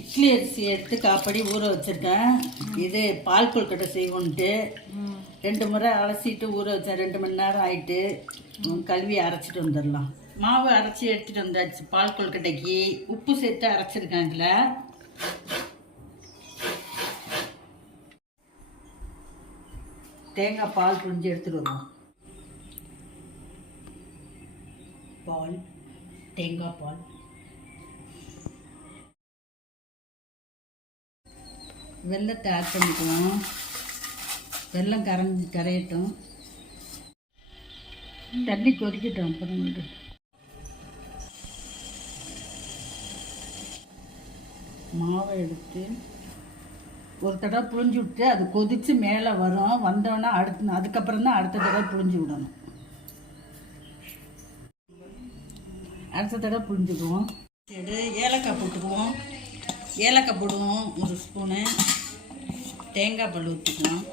இட்லி அரிசி எடுத்து காப்படி ஊற வச்சுருக்கேன். இது பால் கொழுக்கட்டை செய்வோன்ட்டு 2 முறை அலசிட்டு ஊற வச்சேன். 2 மணி நேரம் ஆயிட்டு கழுவி அரைச்சிட்டு வந்துடலாம். மாவு அரைச்சி எடுத்துகிட்டு வந்தாச்சு. பால் கொழுக்கட்டைக்கு உப்பு சேர்த்து அரைச்சிருக்கேன். இதில் தேங்காய் பால் புழிஞ்சு எடுத்துகிட்டு வருவோம். பால், தேங்காய் பால், வெல்லத்தை ஆட் பண்ணிக்குவோம். வெல்லம் கரையட்டும். தண்ணி கொதிக்கட்டும். அப்புறம் மாவை எடுத்து ஒரு தடவை புழிஞ்சு விட்டு அது கொதித்து மேலே வரும். வந்தோன்னா அதுக்கப்புறம் தான் அடுத்த தடவை புழிஞ்சு விடணும். அடுத்த தடவை புழிஞ்சுக்குவோம். ஏலக்காய் போட்டுக்குவோம். ஏலக்காய் போடுவோம் 1 ஸ்பூனு. தேங்காய் பால் ஊற்றிக்குவோம்.